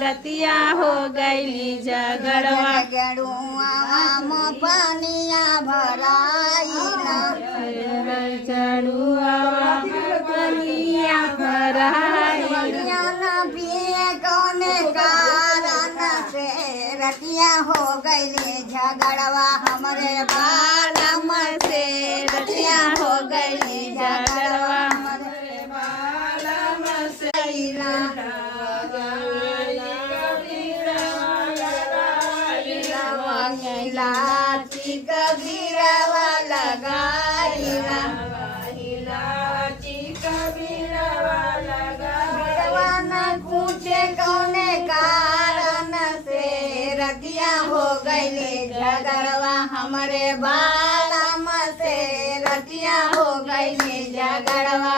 रतिया हो गईली झगड़वा गड़ुआ पानिया भराइला चढ़ुआ पनिया भराइला न पिए कौने कारण से रतिया हो गईले झगड़वा हमरे बालम से रतिया हो गईले झगड़वा हमरे बालम से इलाची कबीरवा लगाइला पूछे कौने कारण से रतिया हो गईले झगड़वा हमरे बालम से रतिया हो गईले झगड़वा